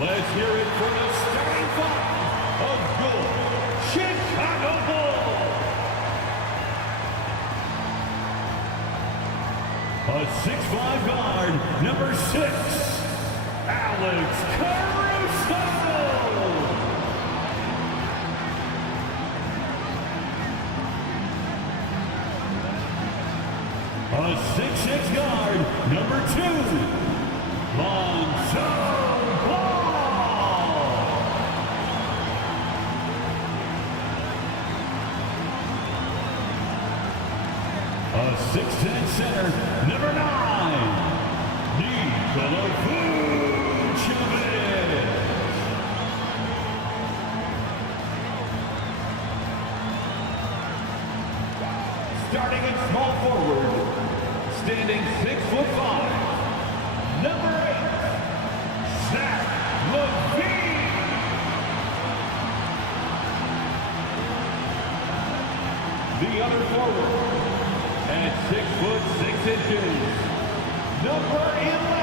Let's hear it for the starting five of your Chicago Bulls. A 6'5" guard, number 6, Alex Caruso. A 6'6" guard, number 2, Lonzo Ball. A 6'10" center, number 9, Nikola Vucevic. Starting at small forward, standing 6'5", number 8, Zach LaVine. The other forward, at 6'6", number 11,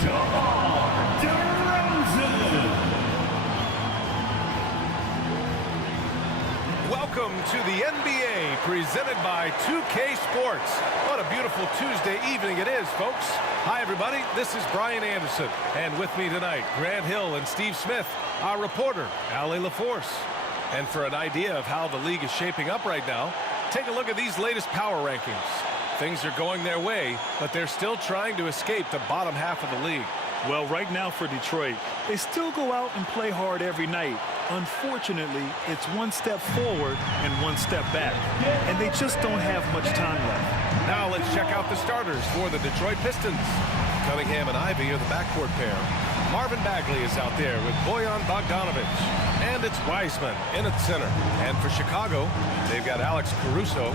DeMar DeRozan. Welcome to the NBA, presented by 2K Sports. What a beautiful Tuesday evening it is, folks. Hi, everybody. This is Brian Anderson. And with me tonight, Grant Hill and Steve Smith, our reporter, Allie LaForce. And for an idea of how the league is shaping up right now, take a look at these latest power rankings. Things are going their way, but they're still trying to escape the bottom half of the league. Well, right now for Detroit, they still go out and play hard every night. Unfortunately, it's one step forward and one step back, and they just don't have much time left. Now let's check out the starters for the Detroit Pistons. Cunningham and Ivy are the backcourt pair. Marvin Bagley is out there with Bojan Bogdanovic. And it's Wiseman in at center. And for Chicago, they've got Alex Caruso,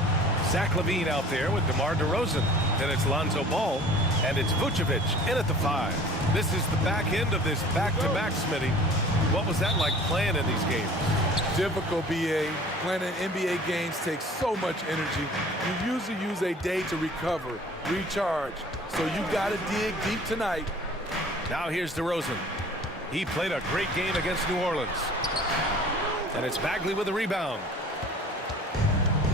Zach LaVine out there with DeMar DeRozan. Then it's Lonzo Ball, and it's Vucevic in at the 5. This is the back end of this back-to-back, Smitty. What was that like playing in these games? Difficult, BA. Playing in NBA games takes so much energy. You usually use a day to recover, recharge. So you got to dig deep tonight. Now here's DeRozan. He played a great game against New Orleans. And it's Bagley with the rebound.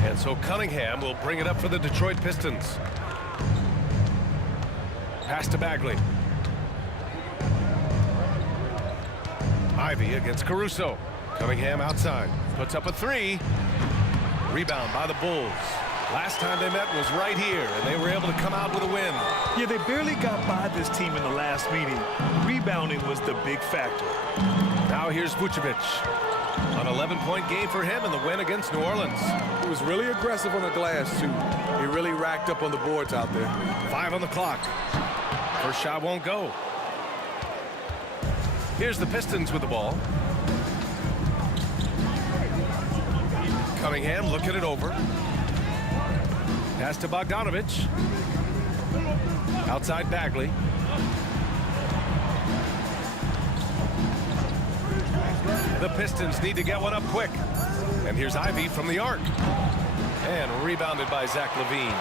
And so Cunningham will bring it up for the Detroit Pistons. Pass to Bagley. Ivy against Caruso. Cunningham outside. Puts up a 3. Rebound by the Bulls. Last time they met was right here, and they were able to come out with a win. Yeah, they barely got by this team in the last meeting. Rebounding was the big factor. Now here's Vucevic. An 11-point game for him in the win against New Orleans. He was really aggressive on the glass, too. He really racked up on the boards out there. 5 on the clock. First shot won't go. Here's the Pistons with the ball. Cunningham looking it over. Pass to Bogdanovic. Outside Bagley. The Pistons need to get one up quick. And here's Ivy from the arc. And rebounded by Zach LaVine.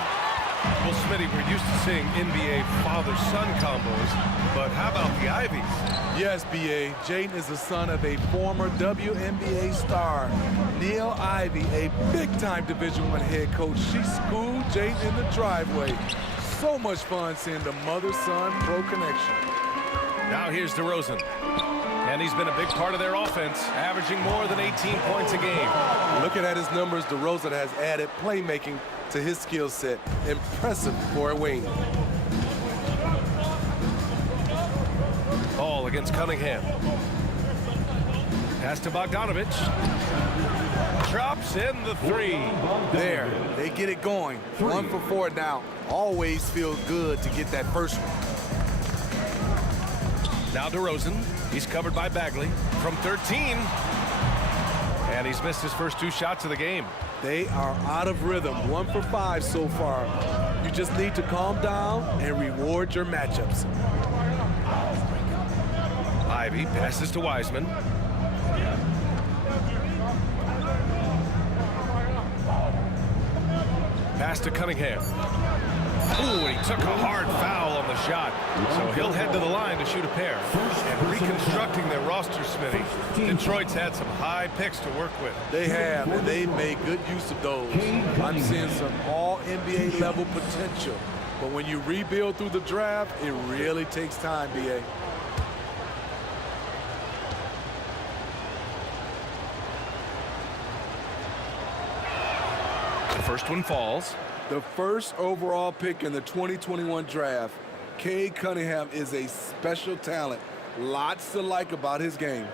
Well, Smitty, we're used to seeing NBA father-son combos, but how about the Ivies? Yes, B.A. Jaden is the son of a former WNBA star, Neil Ivy, a big-time Division I head coach. She schooled Jaden in the driveway. So much fun seeing the mother-son pro connection. Now here's DeRozan. And he's been a big part of their offense, averaging more than 18 points a game. Looking at his numbers, DeRozan has added playmaking to his skill set. Impressive for a wing. Ball against Cunningham. Pass to Bogdanovic. Drops in the 3. There, they get it going. 1 for 4 now. Always feels good to get that first one. Now DeRozan. He's covered by Bagley from 13. And he's missed his first 2 shots of the game. They are out of rhythm. 1 for 5 so far. You just need to calm down and reward your matchups. Ivy passes to Wiseman. Pass to Cunningham. Ooh, and he took a hard foul on the shot. So he'll head to the line to shoot a pair. And reconstructing their roster, Smitty, Detroit's had some high picks to work with. They have, and they made good use of those. I'm seeing some all-NBA level potential. But when you rebuild through the draft, it really takes time, B.A. The first one falls. The first overall pick in the 2021 draft, Cade Cunningham is a special talent. Lots to like about his game.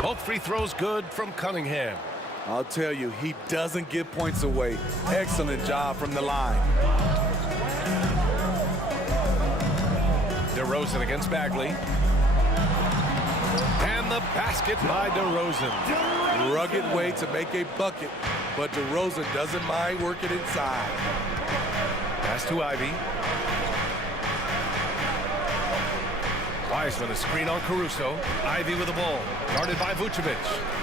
Both free throws good from Cunningham. I'll tell you, he doesn't give points away. Excellent job from the line. DeRozan against Bagley. And the basket by DeRozan. Rugged way to make a bucket, but DeRozan doesn't mind working inside. Pass to Ivy. Wiseman, a screen on Caruso. Ivy with the ball. Guarded by Vucevic.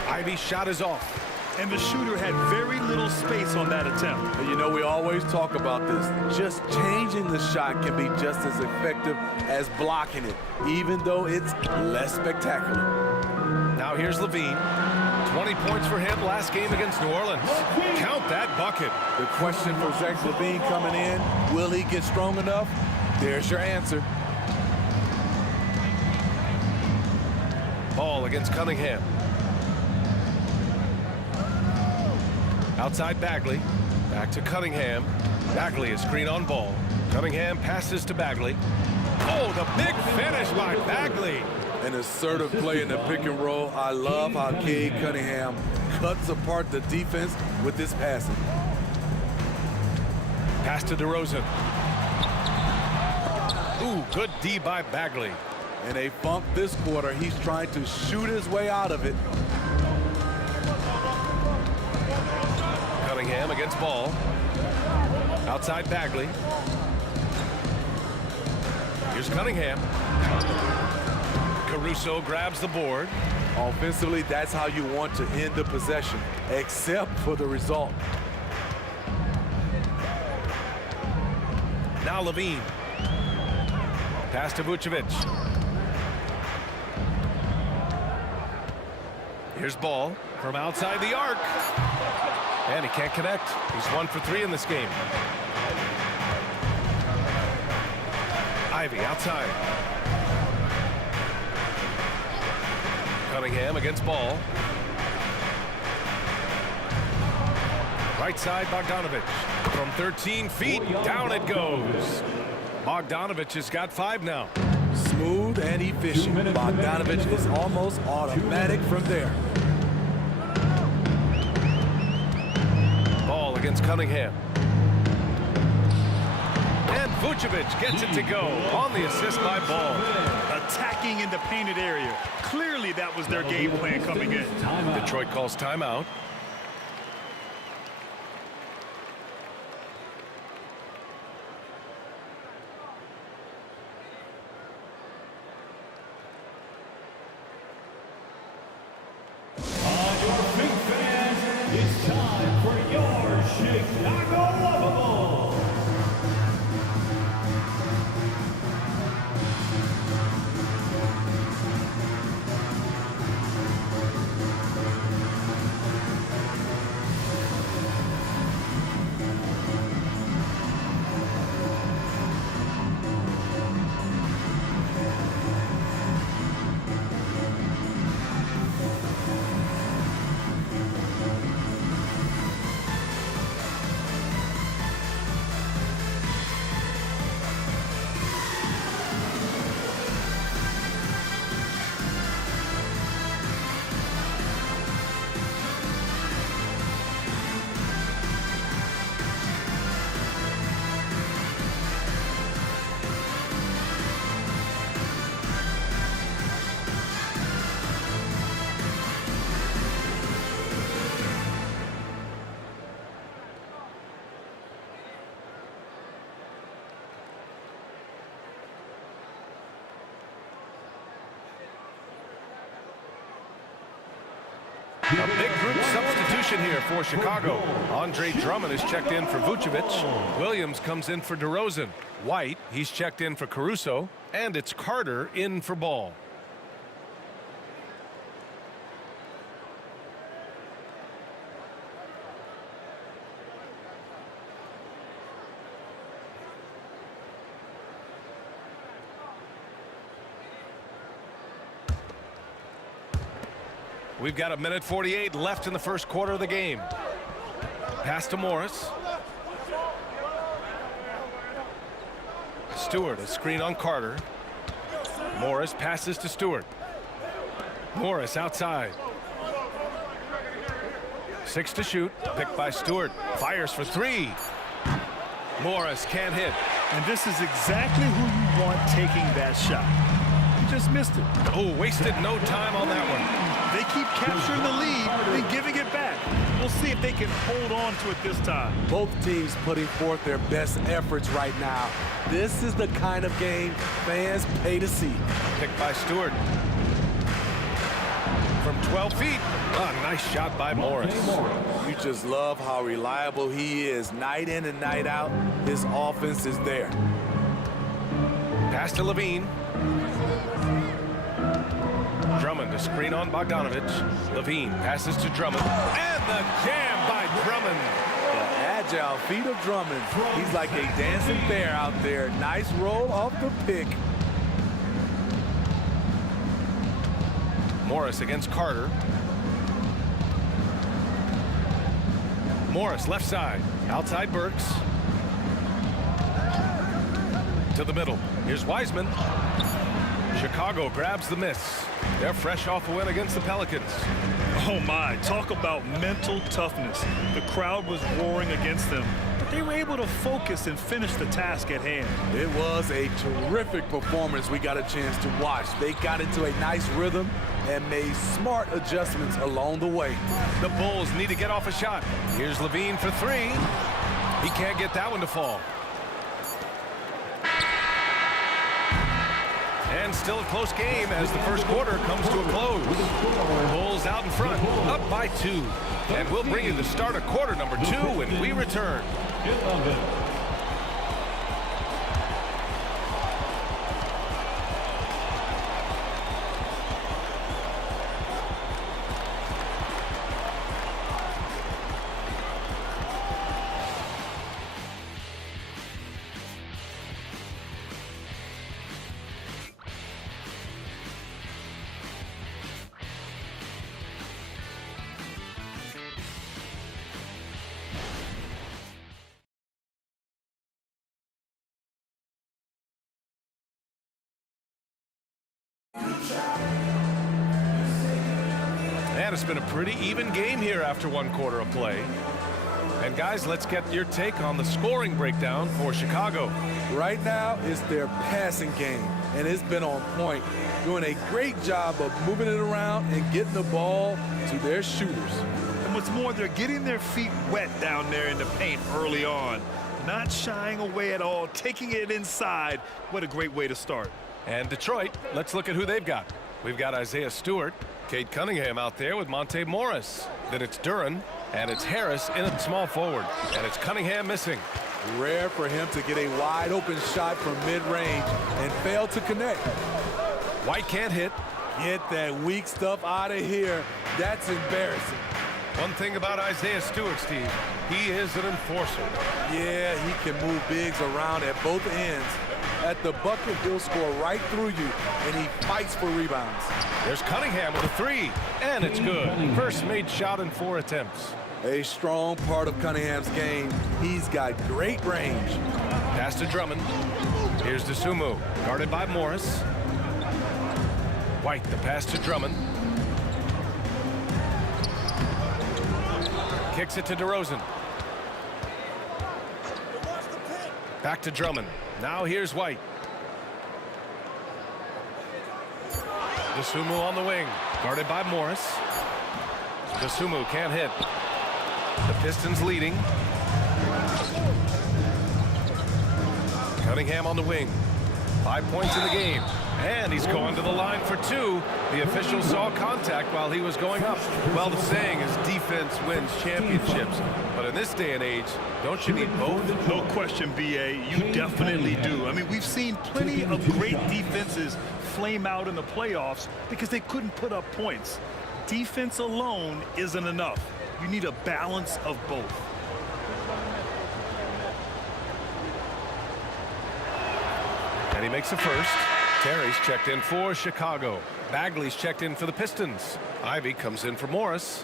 Ivy's shot is off. And the shooter had very little space on that attempt. And you know, we always talk about this. Just changing the shot can be just as effective as blocking it, even though it's less spectacular. Now here's Levine. 20 points for him last game against New Orleans. Count that bucket. The question for Zach Levine coming in, will he get strong enough? There's your answer. Ball against Cunningham. Outside Bagley. Back to Cunningham. Bagley is screen on Ball. Cunningham passes to Bagley. Oh, the big finish by Bagley. An assertive play in the pick and roll. I love how Cade Cunningham cuts apart the defense with this passing. Pass to DeRozan. Ooh, good D by Bagley. And a bump this quarter. He's trying to shoot his way out of it. Cunningham against Ball. Outside Bagley. Here's Cunningham. Caruso grabs the board. Offensively, that's how you want to end the possession, except for the result. Now Levine. Pass to Vucevic. Here's Ball from outside the arc. And he can't connect. He's 1 for 3 in this game. Ivy outside. Cunningham against Ball. Right side, Bogdanovic. From 13 feet, down it goes. Bogdanovic has got 5 now. Smooth and efficient. Bogdanovic is almost automatic from there. Ball against Cunningham. And Vucevic gets it to go on the assist by Ball. Attacking in the painted area. Clearly that was their game plan coming in. Detroit calls timeout. On your feet, fans, it's time for your Chicago Lovables. A big group substitution here for Chicago. Andre Drummond is checked in for Vucevic. Williams comes in for DeRozan. White, he's checked in for Caruso. And it's Carter in for Ball. We've got 1:48 left in the first quarter of the game. Pass to Morris. Stewart, a screen on Carter. Morris passes to Stewart. Morris outside. 6 to shoot. Picked by Stewart. Fires for 3. Morris can't hit. And this is exactly who you want taking that shot. He just missed it. Oh, wasted no time on that one. They keep capturing the lead and giving it back. We'll see if they can hold on to it this time. Both teams putting forth their best efforts right now. This is the kind of game fans pay to see. Picked by Stewart. From 12 feet. A nice shot by Morris. You just love how reliable he is. Night in and night out, his offense is there. Pass to Levine. Drummond, a screen on Bogdanovich. Levine passes to Drummond. And the jam by Drummond. The agile feet of Drummond. He's like a dancing bear out there. Nice roll off the pick. Morris against Carter. Morris left side. Outside Burks. To the middle. Here's Wiseman. Chicago grabs the miss. They're fresh off a win against the Pelicans. Oh my, talk about mental toughness. The crowd was roaring against them, but they were able to focus and finish the task at hand. It was a terrific performance we got a chance to watch. They got into a nice rhythm and made smart adjustments along the way. The Bulls need to get off a shot. Here's Levine for 3. He can't get that one to fall. And still a close game as the first quarter comes to a close. Bulls out in front, up by 2. And we'll bring you the start of quarter number 2 when we return. And it's been a pretty even game here after 1 quarter of play. And guys, let's get your take on the scoring breakdown for Chicago. Right now, it's their passing game, and it's been on point. Doing a great job of moving it around and getting the ball to their shooters. And what's more, they're getting their feet wet down there in the paint early on. Not shying away at all, taking it inside. What a great way to start. And Detroit, let's look at who they've got. We've got Isaiah Stewart, Cade Cunningham out there with Monte Morris. Then it's Duren, and it's Harris in at small forward. And it's Cunningham missing. Rare for him to get a wide open shot from mid-range and fail to connect. White can't hit. Get that weak stuff out of here. That's embarrassing. One thing about Isaiah Stewart, Steve, he is an enforcer. Yeah, he can move bigs around at both ends. At the bucket, he'll score right through you, and he fights for rebounds. There's Cunningham with a 3, and it's good. First made shot in 4 attempts. A strong part of Cunningham's game. He's got great range. Pass to Drummond. Here's DeSumo, guarded by Morris. White, the pass to Drummond. Kicks it to DeRozan. Back to Drummond. Now here's White. DeSumo on the wing, guarded by Morris. DeSumo can't hit. The Pistons leading. Cunningham on the wing. 5 points in the game. And he's going to the line for two. The official saw contact while he was going up. Well, the saying is defense wins championships. But in this day and age, don't you need both? No question, B.A. You definitely do. I mean, we've seen plenty of great defenses flame out in the playoffs because they couldn't put up points. Defense alone isn't enough. You need a balance of both. And he makes a first. Terry's checked in for Chicago. Bagley's checked in for the Pistons. Ivy comes in for Morris.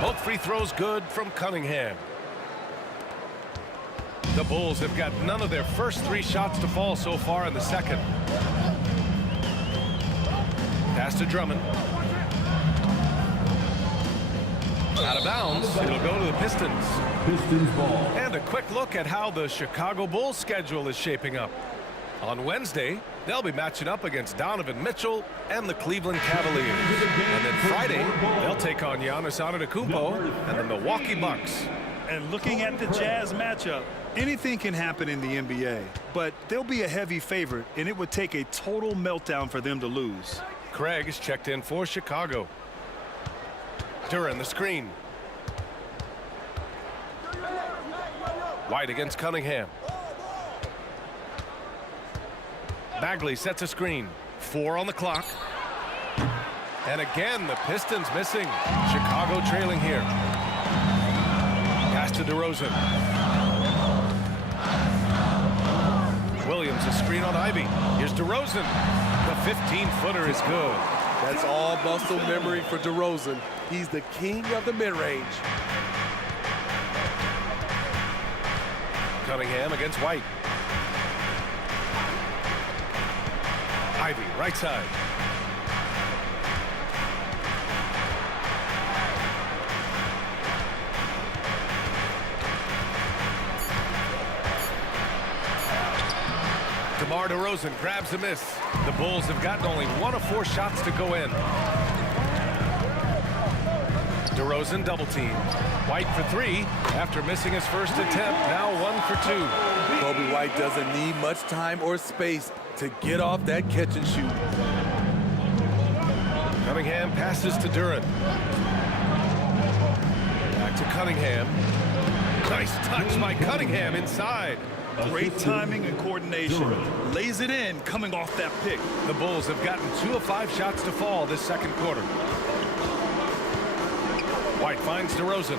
Both free throws good from Cunningham. The Bulls have got none of their first three shots to fall so far in the second. Pass to Drummond. Out of bounds. It'll go to the Pistons. Pistons ball. And a quick look at how the Chicago Bulls schedule is shaping up. On Wednesday, they'll be matching up against Donovan Mitchell and the Cleveland Cavaliers. And then Friday, they'll take on Giannis Antetokounmpo and the Milwaukee Bucks. And looking at the Jazz matchup, anything can happen in the NBA, but they'll be a heavy favorite, and it would take a total meltdown for them to lose. Craig is checked in for Chicago. Duran the screen. White against Cunningham. Bagley sets a screen. 4 on the clock. And again, the Pistons missing. Chicago trailing here. Pass to DeRozan. Williams, a screen on Ivy. Here's DeRozan. The 15-footer is good. That's all muscle memory for DeRozan. He's the king of the mid-range. Cunningham against White. Ivy, right side. DeMar DeRozan grabs a miss. The Bulls have gotten only 1 of 4 shots to go in. DeRozan double team. White for 3 after missing his first attempt. Now 1 for 2. Kobe White doesn't need much time or space to get off that catch and shoot. Cunningham passes to Duran. Back to Cunningham. Nice touch by Cunningham inside. Great timing and coordination. Lays it in coming off that pick. The Bulls have gotten 2 of 5 shots to fall this second quarter. White finds DeRozan.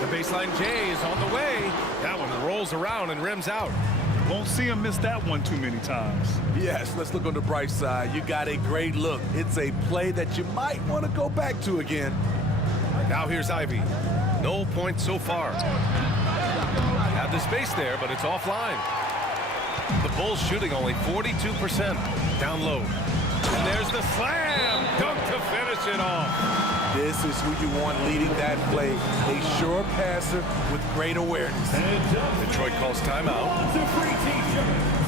The baseline J is on the way. That one rolls around and rims out. Won't see him miss that one too many times. Yes, let's look on the bright side. You got a great look. It's a play that you might want to go back to again. Now here's Ivy. No points so far. Had the space there, but it's offline. The Bulls shooting only 42%. Down low. And there's the slam dunk to finish it off. This is who you want leading that play. A sure passer with great awareness. Detroit calls timeout. The free t-shirt.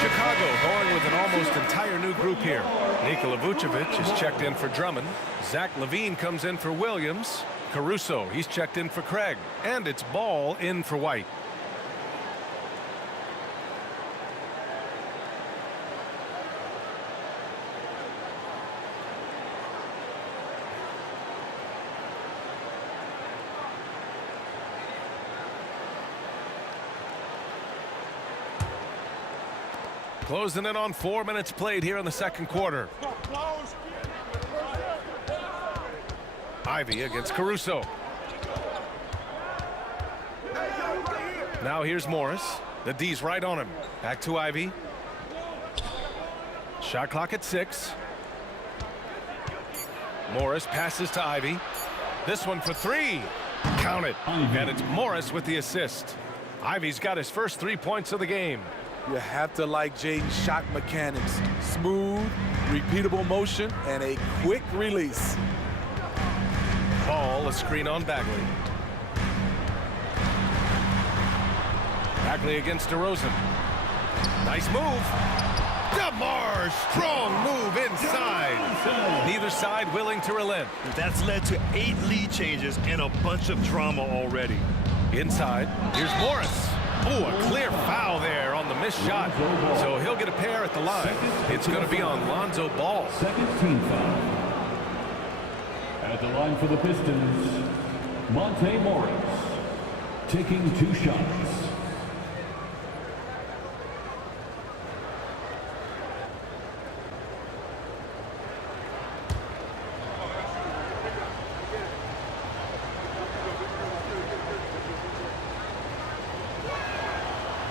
Chicago going with an almost entire new group here. Nikola Vucevic is checked in for Drummond. Zach LaVine comes in for Williams. Caruso, he's checked in for Craig. And it's Ball in for White. Closing in on 4 minutes played here in the second quarter. Ivy against Caruso. Now here's Morris. The D's right on him. Back to Ivy. Shot clock at 6. Morris passes to Ivy. This one for 3. Count it. And it's Morris with the assist. Ivy's got his first 3 points of the game. You have to like Jaden's shot mechanics. Smooth, repeatable motion, and a quick release. Ball, a screen on Bagley. Bagley against DeRozan. Nice move. DeMar, strong move inside. Neither side willing to relent. That's led to 8 lead changes and a bunch of drama already. Inside, here's Morris. Oh, a clear foul there on the missed shot. So he'll get a pair at the line. It's going to be on Lonzo Ball. Second team foul. At the line for the Pistons, Monte Morris, taking 2 shots.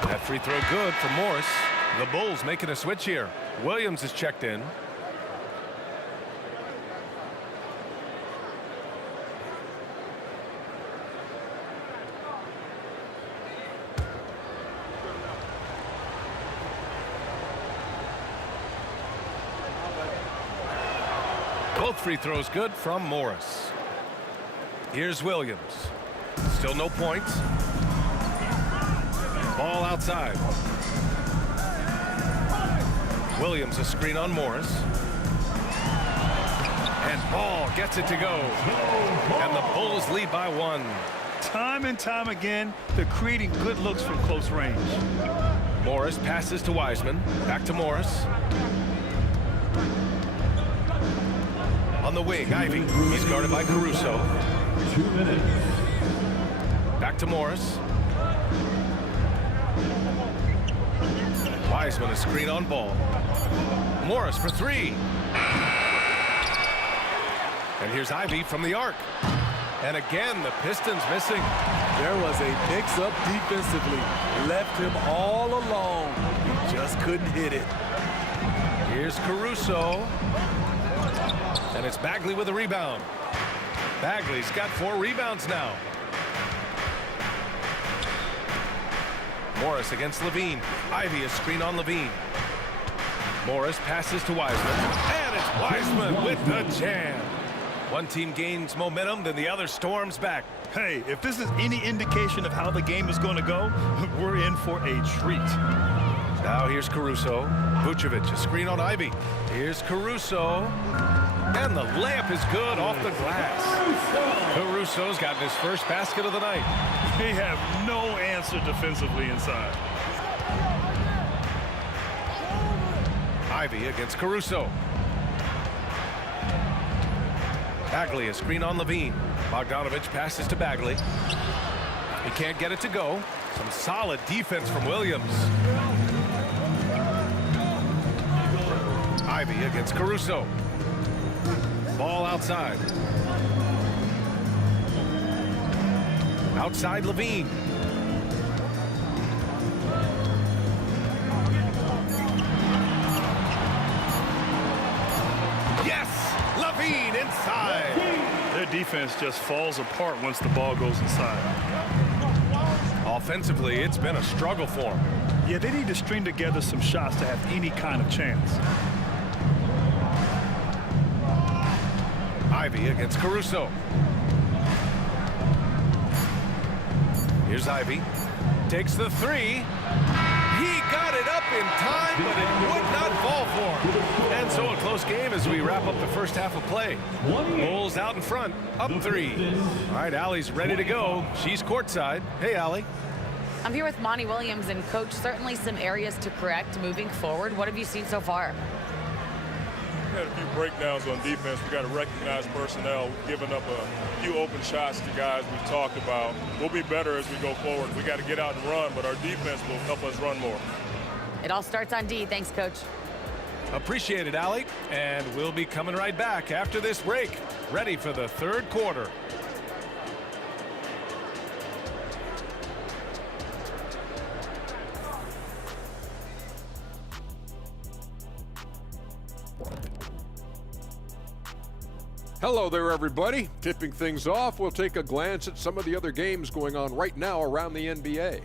That free throw good for Morris. The Bulls making a switch here. Williams is checked in. Both free throws good from Morris. Here's Williams. Still no points. Ball outside. Williams a screen on Morris. And Ball gets it to go. And the Bulls lead by 1. Time and time again, they're creating good looks from close range. Morris passes to Wiseman. Back to Morris. On the wing, Ivy. He's guarded by Caruso. 2 minutes. Back to Morris. Wiseman a screen on Ball. Morris for 3. And here's Ivy from the arc. And again, the Pistons missing. There was a mix-up defensively. Left him all alone. He just couldn't hit it. Here's Caruso. And it's Bagley with a rebound. Bagley's got 4 rebounds now. Morris against LaVine. Ivy a screen on LaVine. Morris passes to Wiseman. And it's Wiseman with the jam. One team gains momentum, then the other storms back. Hey, if this is any indication of how the game is going to go, we're in for a treat. Now here's Caruso. Vucevic a screen on Ivy. Here's Caruso. And the layup is good off the glass. Caruso's gotten his first basket of the night. They have no answer defensively inside. Ivy against Caruso. Bagley a screen on LaVine. Bogdanovich passes to Bagley. He can't get it to go. Some solid defense from Williams. Ivy against Caruso. Ball outside. Outside LaVine. Yes! LaVine inside. Their defense just falls apart once the ball goes inside. Offensively, it's been a struggle for them. Yeah, they need to string together some shots to have any kind of chance. Ivy against Caruso. Here's Ivy. Takes the 3. He got it up in time, but it would not fall for him. And so a close game as we wrap up the first half of play. Bulls out in front, up 3. All right, Allie's ready to go. She's courtside. Hey, Allie. I'm here with Monty Williams, and Coach, certainly some areas to correct moving forward. What have you seen so far? We had a few breakdowns on defense. We got to recognize personnel, giving up a few open shots to guys we talked about. We'll be better as we go forward. We got to get out and run, but our defense will help us run more. It all starts on D. Thanks, Coach. Appreciate it, Allie. And we'll be coming right back after this break. Ready for the third quarter. Hello there, everybody. Tipping things off, we'll take a glance at some of the other games going on right now around the NBA.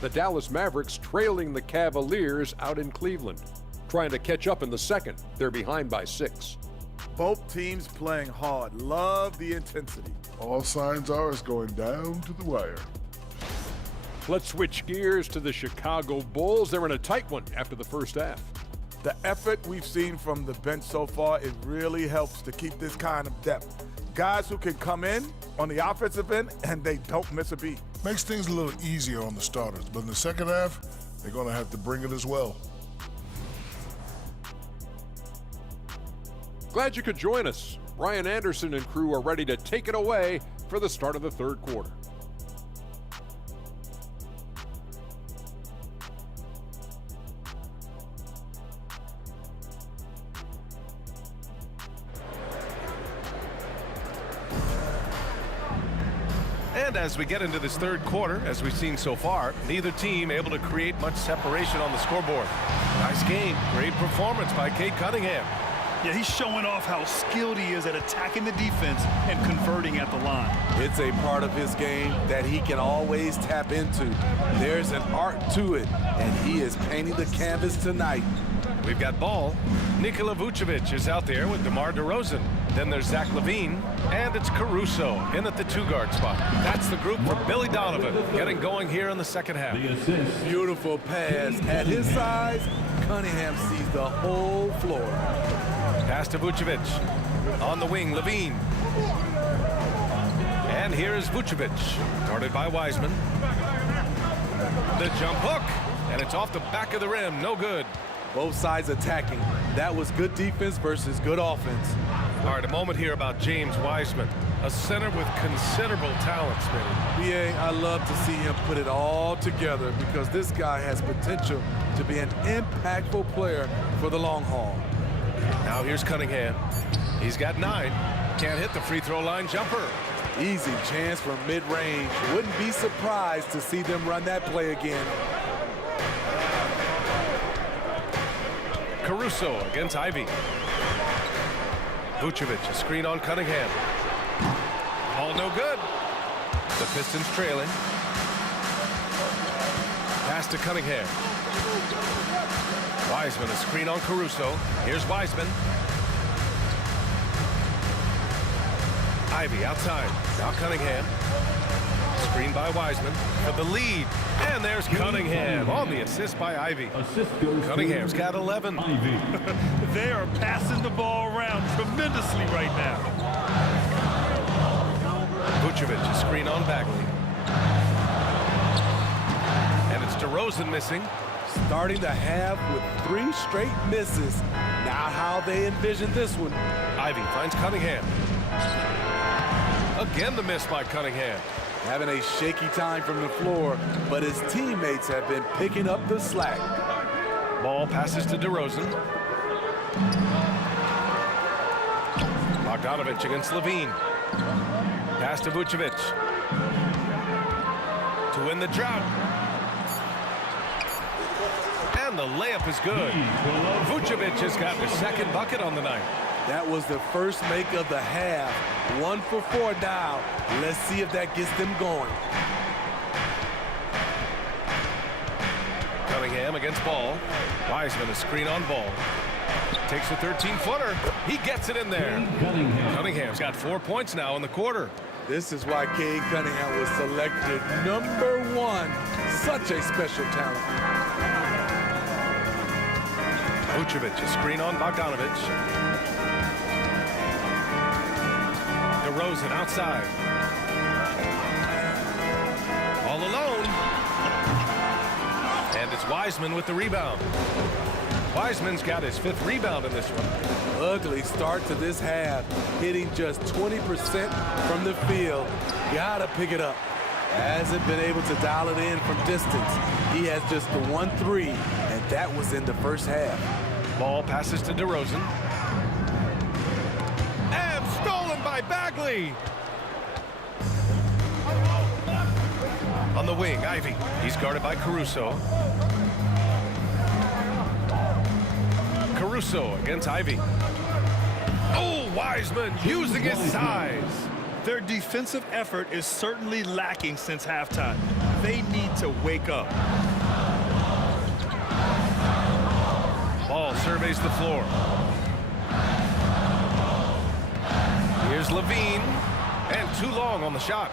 The Dallas Mavericks trailing the Cavaliers out in Cleveland. Trying to catch up in the second. They're behind by 6. Both teams playing hard. Love the intensity. All signs are it's going down to the wire. Let's switch gears to the Chicago Bulls. They're in a tight one after the first half. The effort we've seen from the bench so far, it really helps to keep this kind of depth. Guys who can come in on the offensive end and they don't miss a beat. Makes things a little easier on the starters, but in the second half, they're going to have to bring it as well. Glad you could join us. Ryan Anderson and crew are ready to take it away for the start of the third quarter. And as we get into this third quarter, as we've seen so far, neither team able to create much separation on the scoreboard. Nice game. Great performance by Cade Cunningham. Yeah, he's showing off how skilled he is at attacking the defense and converting at the line. It's a part of his game that he can always tap into. There's an art to it, and he is painting the canvas tonight. We've got ball. Nikola Vucevic is out there with DeMar DeRozan. Then there's Zach LaVine, and it's Caruso in at the 2-guard spot. That's the group for Billy Donovan, getting going here in the second half. The assist. Beautiful pass. At his size, Cunningham sees the whole floor. Pass to Vucevic. On the wing, LaVine. And here's Vucevic, guarded by Wiseman. The jump hook, and it's off the back of the rim. No good. Both sides attacking. That was good defense versus good offense. All right, a moment here about James Wiseman, a center with considerable talent, Smitty. BA, I love to see him put it all together because this guy has potential to be an impactful player for the long haul. Now here's Cunningham. He's got 9. Can't hit the free throw line jumper. Easy chance from mid-range. Wouldn't be surprised to see them run that play again. Caruso against Ivy. Vucevic, a screen on Cunningham. All no good. The Pistons trailing. Pass to Cunningham. Wiseman, a screen on Caruso. Here's Wiseman. Ivy outside. Now Cunningham. Screen by Wiseman for the lead. And there's Cunningham on the assist by Ivy. Assist goes Cunningham's to got 11. Ivy. They are passing the ball around tremendously right now. Vucevic, a screen on Bagley. And it's DeRozan missing. Starting the half with 3 straight misses. Not how they envisioned this one. Ivy finds Cunningham. Again the miss by Cunningham. Having a shaky time from the floor, but his teammates have been picking up the slack. Ball passes to DeRozan. Bogdanovich against LaVine. Pass to Vucevic. To win the drought. And the layup is good. Vucevic has got the second bucket on the night. That was the first make of the half. 1 for 4 now. Let's see if that gets them going. Cunningham against Ball. Wiseman, a screen on Ball. Takes a 13-footer. He gets it in there. Cunningham. Cunningham's got 4 points now in the quarter. This is why Cade Cunningham was selected #1. Such a special talent. Vucevic, a screen on Bogdanovic. DeRozan outside. All alone. And it's Wiseman with the rebound. Wiseman's got his 5th rebound in this one. Ugly start to this half, hitting just 20% from the field. Gotta pick it up. Hasn't been able to dial it in from distance. He has just the 1 3, and that was in the first half. Ball passes to DeRozan. And stolen by Bagley. On the wing, Ivy. He's guarded by Caruso. Caruso against Ivy. Oh, Wiseman using his size. Their defensive effort is certainly lacking since halftime. They need to wake up. Ball surveys the floor. Here's Levine. And too long on the shot.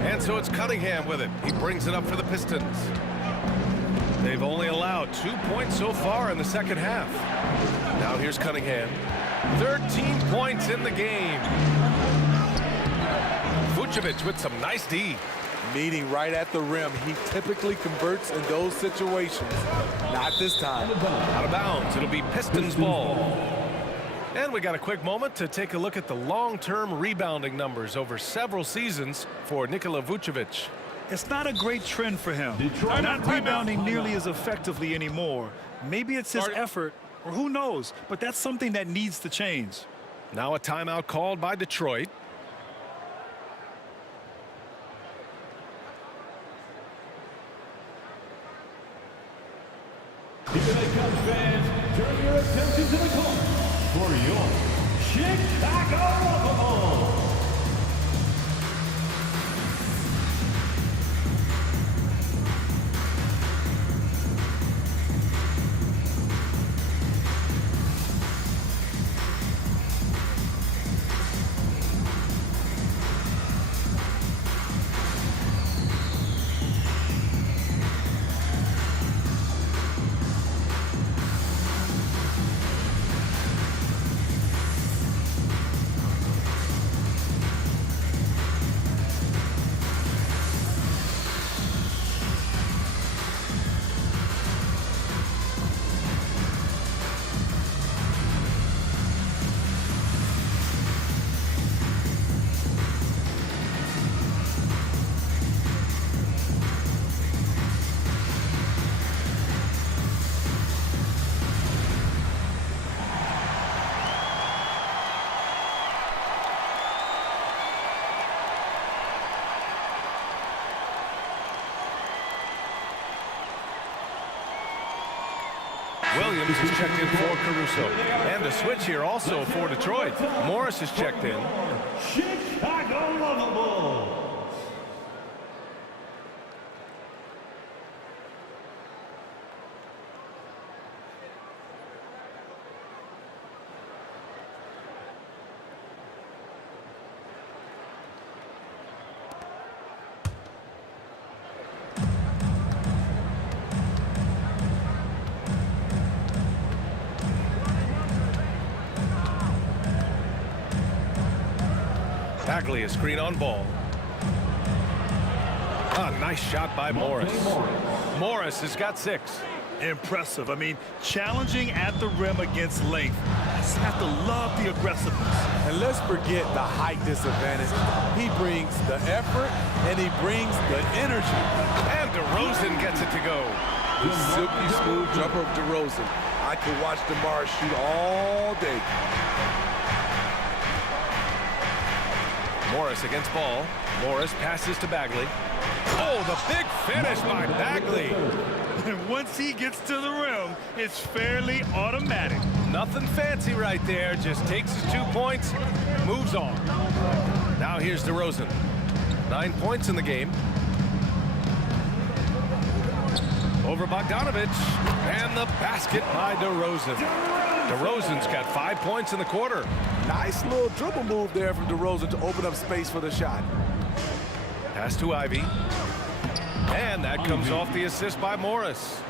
And so it's Cunningham with it. He brings it up for the Pistons. They've only allowed 2 points so far in the second half. Now here's Cunningham. 13 points in the game. Vucevic with some nice D. Meeting right at the rim. He typically converts in those situations. Not this time. Out of bounds. It'll be Pistons ball. And we got a quick moment to take a look at the long-term rebounding numbers over several seasons for Nikola Vucevic. It's not a great trend for him. Not rebounding nearly as effectively anymore. Maybe it's his effort, or who knows, but that's something that needs to change. Now a timeout called by Detroit. Here they come, fans. Turn your attention to the court for your Chicago Bulls. Williams is checked in for Caruso. And a switch here also for Detroit. Morris is checked in. Chicago Bulls. Bagley, a screen on ball. Ah, nice shot by Morris. Morris has got 6. Impressive. I mean, challenging at the rim against length. Just have to love the aggressiveness. And let's forget the height disadvantage. He brings the effort, and he brings the energy. And DeRozan gets it to go. The silky smooth jumper of DeRozan. I could watch DeMar shoot all day. Morris against ball. Morris passes to Bagley. Oh, the big finish by Bagley. And once he gets to the rim, it's fairly automatic. Nothing fancy right there. Just takes his 2 points, moves on. Now here's DeRozan. 9 points in the game. Over Bogdanovich. And the basket by DeRozan. DeRozan's got 5 points in the quarter. Nice little dribble move there from DeRozan to open up space for the shot. Pass to Ivy. And that comes off the assist by Morris.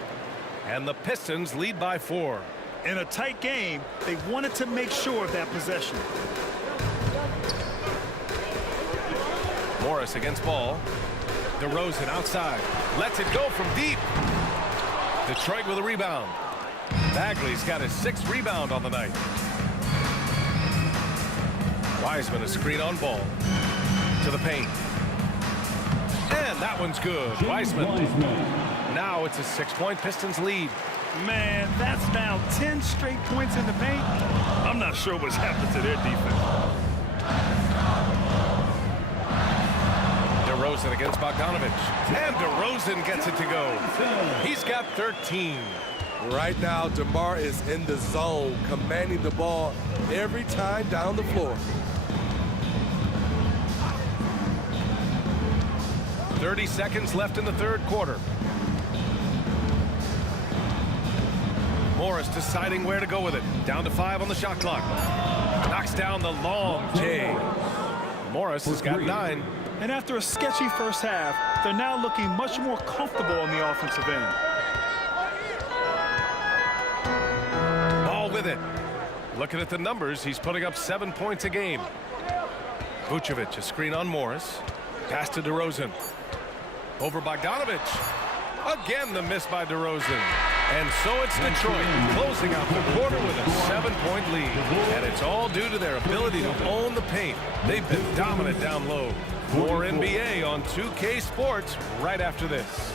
And the Pistons lead by 4. In a tight game, they wanted to make sure of that possession. Morris against ball. DeRozan outside. Lets it go from deep. Detroit with a rebound. Bagley's got his 6th rebound on the night. Wiseman a screen on ball. To the paint. And that one's good. Wiseman. Now it's a 6-point Pistons lead. Man, that's now 10 straight points in the paint. I'm not sure what's happened to their defense. DeRozan against Bogdanovich. And DeRozan gets it to go. He's got 13. Right now, DeMar is in the zone, commanding the ball every time down the floor. 30 seconds left in the 3rd quarter. Morris deciding where to go with it. Down to 5 on the shot clock. Knocks down the long J. Morris has got 9. And after a sketchy first half, they're now looking much more comfortable on the offensive end. Ball with it. Looking at the numbers, he's putting up 7 points a game. Vucevic, a screen on Morris. Pass to DeRozan. Over Bogdanovich. Again, the miss by DeRozan. And so it's Detroit closing out the quarter with a 7-point lead. And it's all due to their ability to own the paint. They've been dominant down low. More NBA on 2K Sports right after this.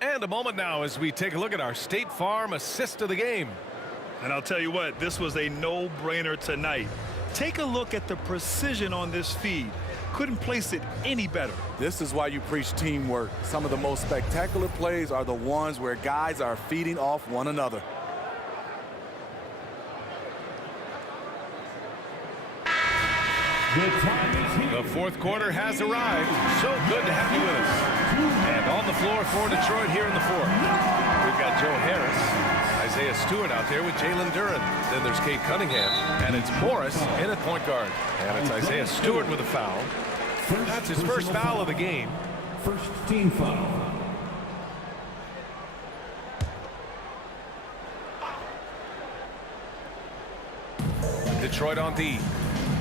And a moment now as we take a look at our State Farm assist of the game. And I'll tell you what, this was a no-brainer tonight. Take a look at the precision on this feed. Couldn't place it any better. This is why you preach teamwork. Some of the most spectacular plays are the ones where guys are feeding off one another. The 4th quarter has arrived. So good to have you with us. And on the floor for Detroit here in the 4th. We've got Joe Harris, Isaiah Stewart out there with Jalen Duren. Then there's Cade Cunningham. And it's Morris in at point guard. And it's Isaiah Stewart with a foul. That's his first foul of the game. First team foul. Detroit on D.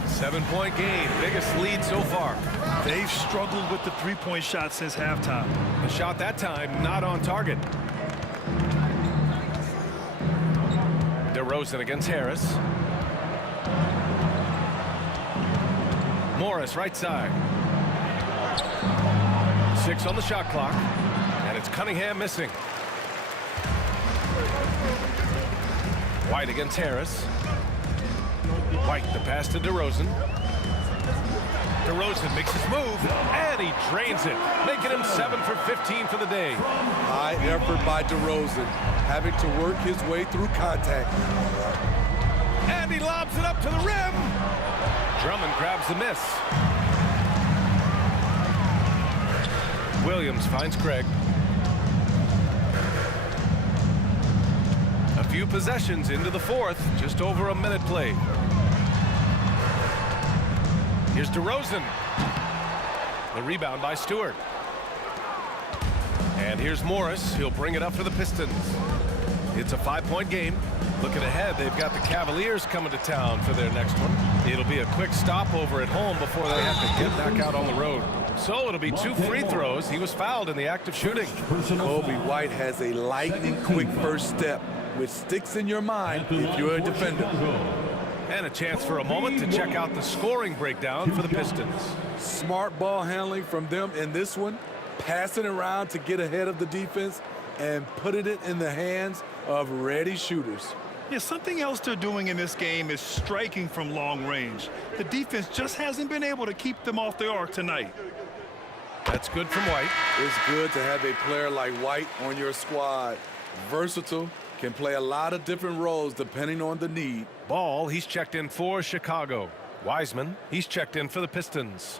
7-point game, biggest lead so far. They've struggled with the 3-point shot since halftime. The shot that time not on target. DeRozan against Harris. Morris right side. 6 on the shot clock. And it's Cunningham missing. White against Harris. White, the pass to DeRozan. DeRozan makes his move, and he drains it, making him 7 for 15 for the day. High effort by DeRozan, having to work his way through contact. And he lobs it up to the rim. Drummond grabs the miss. Williams finds Craig. A few possessions into the 4th, just over a minute played. Here's DeRozan. The rebound by Stewart. And here's Morris. He'll bring it up for the Pistons. It's a 5-point game. Looking ahead, they've got the Cavaliers coming to town for their next one. It'll be a quick stopover at home before they have to get back out on the road. So it'll be 2 free throws. He was fouled in the act of shooting. Kobe White has a lightning quick first step, which sticks in your mind if you're a defender. And a chance for a moment to check out the scoring breakdown for the Pistons. Smart ball handling from them in this one, passing around to get ahead of the defense and putting it in the hands of ready shooters. Yeah, something else they're doing in this game is striking from long range. The defense just hasn't been able to keep them off the arc tonight. That's good from White. It's good to have a player like White on your squad. Versatile, can play a lot of different roles depending on the need. Ball, he's checked in for Chicago. Wiseman, he's checked in for the Pistons.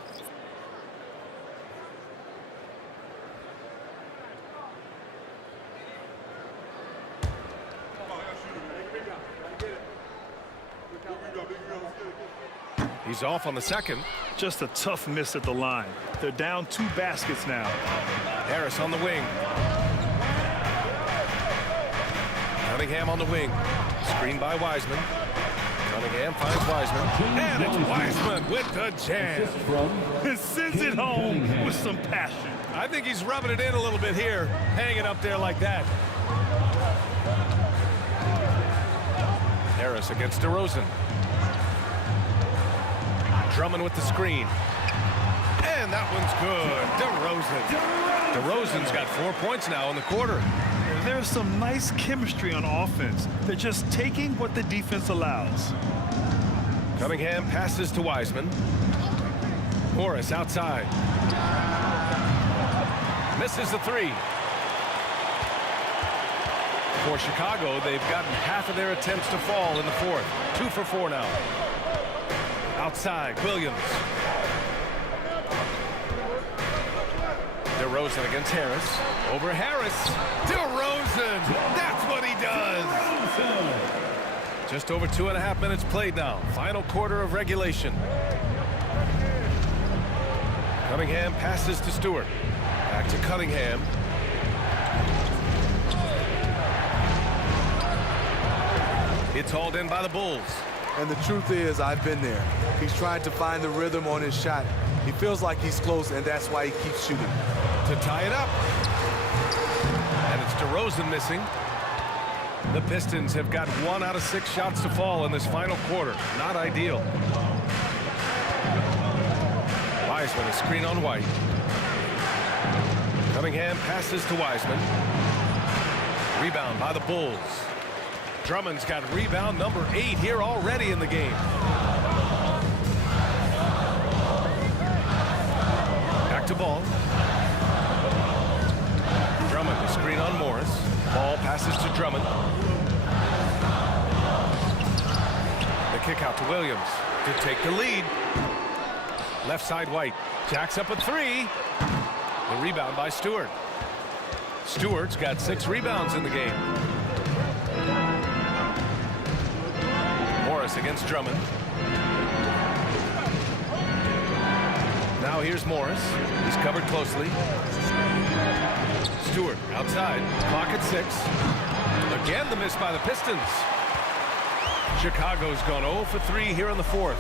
He's off on the second. Just a tough miss at the line. They're down 2 baskets now. Harris on the wing. Cunningham on the wing. Screen by Wiseman. Cunningham finds Wiseman. And it's Wiseman with the jam. It sends it home with some passion. I think he's rubbing it in a little bit here, hanging up there like that. Harris against DeRozan. Drummond with the screen. And that one's good. DeRozan. DeRozan's got 4 points now in the quarter. There's some nice chemistry on offense. They're just taking what the defense allows. Cunningham passes to Wiseman. Morris outside. Misses the 3. For Chicago, they've gotten half of their attempts to fall in the fourth. 2 for 4 now. Outside, Williams. DeRozan against Harris. Over Harris. DeRozan. That's what he does. Just over 2.5 minutes played now. Final quarter of regulation. Cunningham passes to Stewart. Back to Cunningham. It's hauled in by the Bulls. And the truth is, I've been there. He's trying to find the rhythm on his shot. He feels like he's close, and that's why he keeps shooting. To tie it up. And it's DeRozan missing. The Pistons have got 1 out of 6 shots to fall in this final quarter. Not ideal. Wiseman, a screen on White. Cunningham passes to Wiseman. Rebound by the Bulls. Drummond's got rebound number 8 here already in the game. Back to Ball. Drummond, a screen on Morris. Ball passes to Drummond. The kick out to Williams to take the lead. Left side White. Jacks up a 3. The rebound by Stewart. Stewart's got 6 rebounds in the game. Morris against Drummond. Now here's Morris. He's covered closely. Stewart outside. Clock at 6. Again the miss by the Pistons. Chicago's gone 0 for 3 here in the fourth.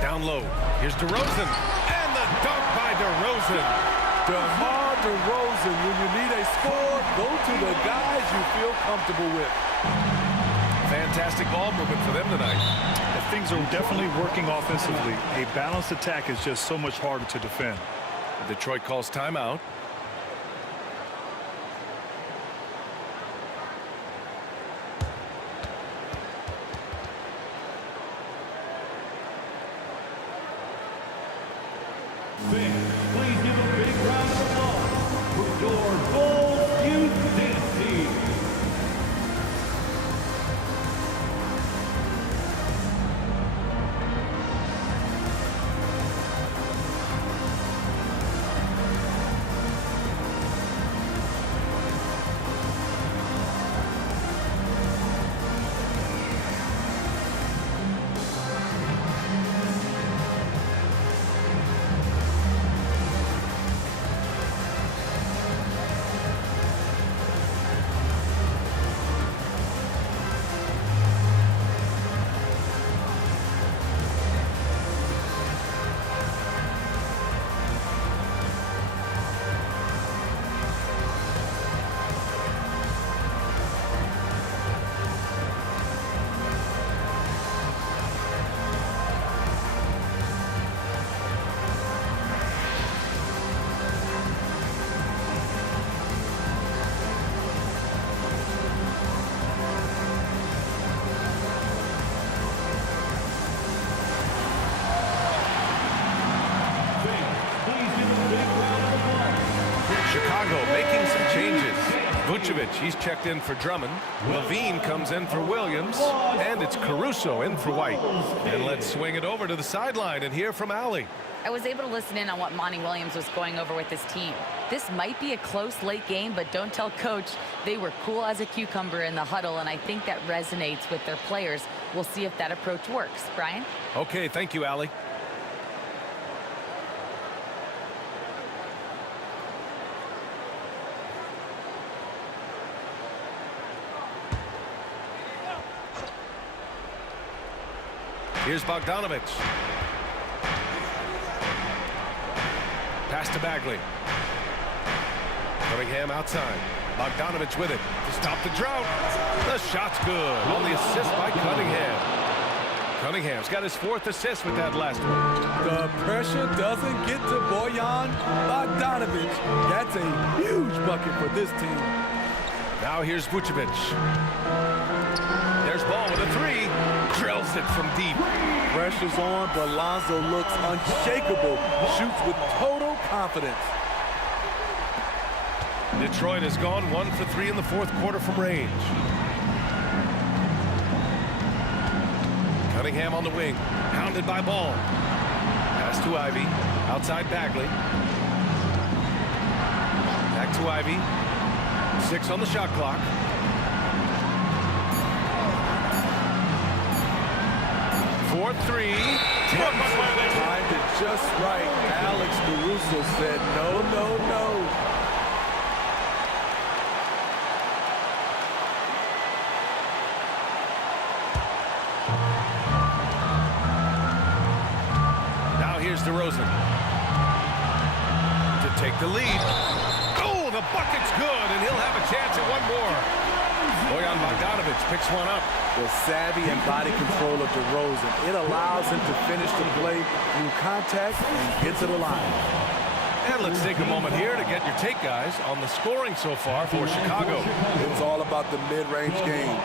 Down low. Here's DeRozan. And the dunk by DeRozan. DeMar DeRozan, when you need a score, go to the guys you feel comfortable with. Fantastic ball movement for them tonight. Things are definitely working offensively. A balanced attack is just so much harder to defend. Detroit calls timeout. Please give a big round of applause for your Bulls Youth Dance Team. Chicago making some changes. Vucevic, he's checked in for Drummond. Levine comes in for Williams. And it's Caruso in for White. And let's swing it over to the sideline and hear from Allie. I was able to listen in on what Monty Williams was going over with his team. This might be a close late game, but don't tell coach. They were cool as a cucumber in the huddle, and I think that resonates with their players. We'll see if that approach works. Brian? Okay, thank you, Allie. Here's Bogdanovich. Pass to Bagley. Cunningham outside. Bogdanovich with it to stop the drought. The shot's good on the assist by Cunningham. Cunningham's got his 4th assist with that last one. The pressure doesn't get to Bojan Bogdanovich. That's a huge bucket for this team. Now here's Vucevic. There's Ball with a 3. Drills it from deep. Pressure's on, but Lonzo looks unshakable. Shoots with total confidence. Detroit has gone 1 for 3 in the 4th quarter from range. Cunningham on the wing. Hounded by Ball. Pass to Ivy. Outside Bagley. Back to Ivy. 6 on the shot clock. For 3. Timed it just right. Alex Caruso said no, no, no. Now here's DeRozan to take the lead. Oh, the bucket's good, and he'll have a chance at one more. Bojan Bogdanovich picks one up. The savvy and body control of DeRozan. It allows him to finish the play through contact and get to the line. And let's take a moment here to get your take, guys, on the scoring so far for Chicago. It's all about the mid-range game.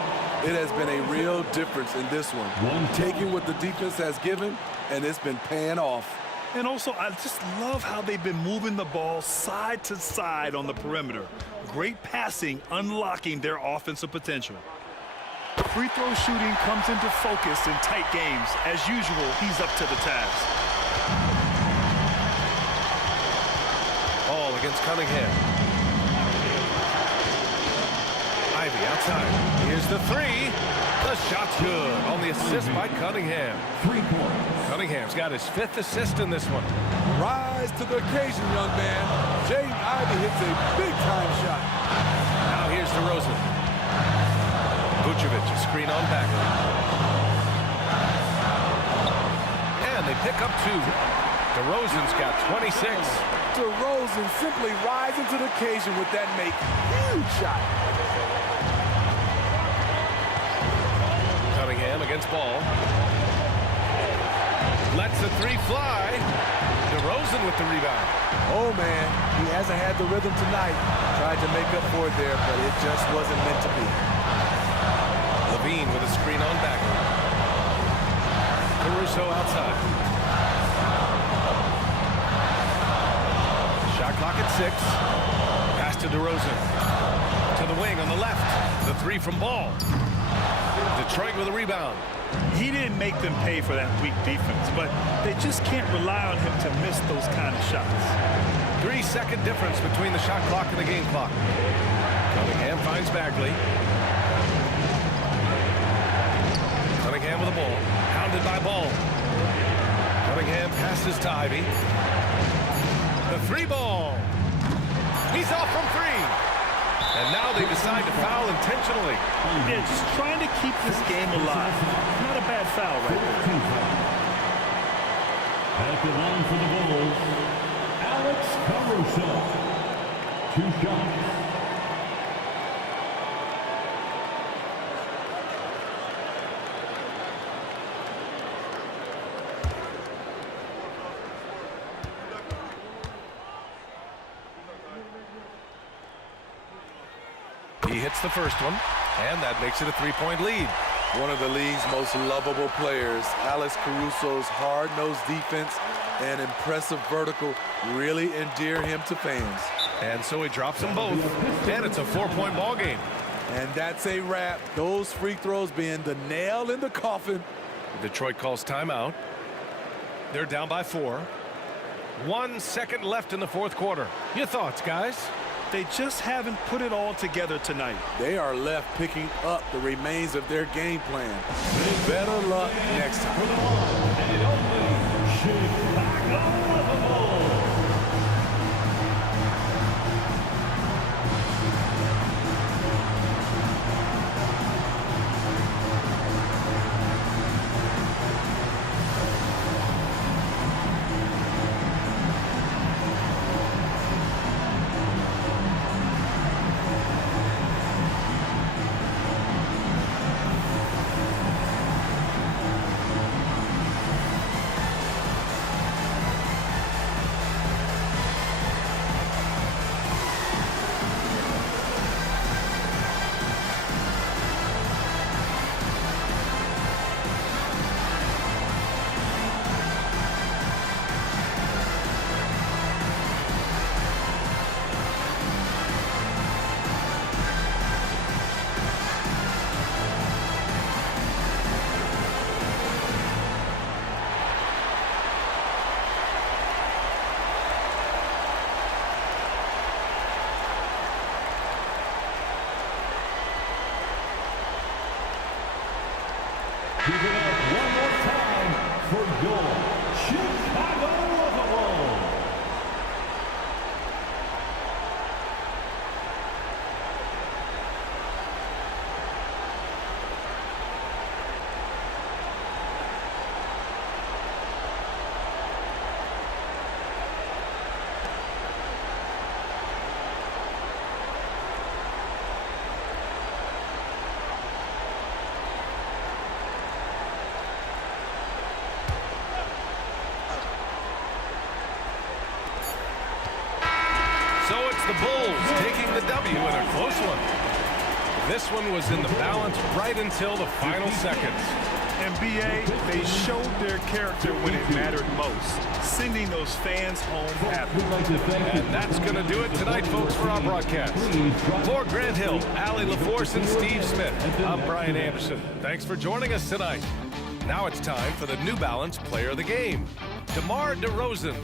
It has been a real difference in this one. Taking what the defense has given, and it's been paying off. And also, I just love how they've been moving the ball side to side on the perimeter. Great passing, unlocking their offensive potential. Free throw shooting comes into focus in tight games. As usual, he's up to the task. Ball against Cunningham. Ivy outside. Here's the 3. The shot's good on the assist by Cunningham. 3 points. Cunningham's got his 5th assist in this one. Rise to the occasion, young man. Jaden Ivey hits a big-time shot. Now here's DeRozan. Vucevic, a screen on Bagley. And they pick up 2. DeRozan's got 26. DeRozan simply rising to the occasion with that huge shot. Cunningham against Ball. Lets the 3 fly. DeRozan with the rebound. Oh, man, he hasn't had the rhythm tonight. Tried to make up for it there, but it just wasn't meant to be. Levine with a screen on Bagley. Caruso outside. Shot clock at 6. Pass to DeRozan. To the wing on the left. The 3 from Ball. Detroit with a rebound. He didn't make them pay for that weak defense, but they just can't rely on him to miss those kind of shots. 3-second difference between the shot clock and the game clock. Cunningham finds Bagley. Cunningham with the ball. Hounded by Ball. Cunningham passes to Ivy. The 3 ball. He's off from 3. And now they decide to foul intentionally. Yeah, just trying to keep this game alive. Not a bad foul right there. At the line for the Bulls, Alex Caruso. 2 shots. He hits the first one, and that makes it a 3-point lead. One of the league's most lovable players, Alex Caruso's hard-nosed defense and impressive vertical really endear him to fans. And so he drops them both, and it's a 4-point ball game. And that's a wrap. Those free throws being the nail in the coffin. Detroit calls timeout. They're down by 4. 1 second left in the fourth quarter. Your thoughts, guys? They just haven't put it all together tonight. They are left picking up the remains of their game plan. Better luck next time. And only Chicago Bulls. Give it up one more time for your Chicago Bulls. So it's the Bulls taking the W in a close one. This one was in the balance right until the final seconds. And BA, they showed their character when it mattered most, sending those fans home happy. And that's going to do it tonight, folks, for our broadcast. For Grant Hill, Allie LaForce, and Steve Smith, I'm Brian Anderson. Thanks for joining us tonight. Now it's time for the New Balance Player of the Game, DeMar DeRozan.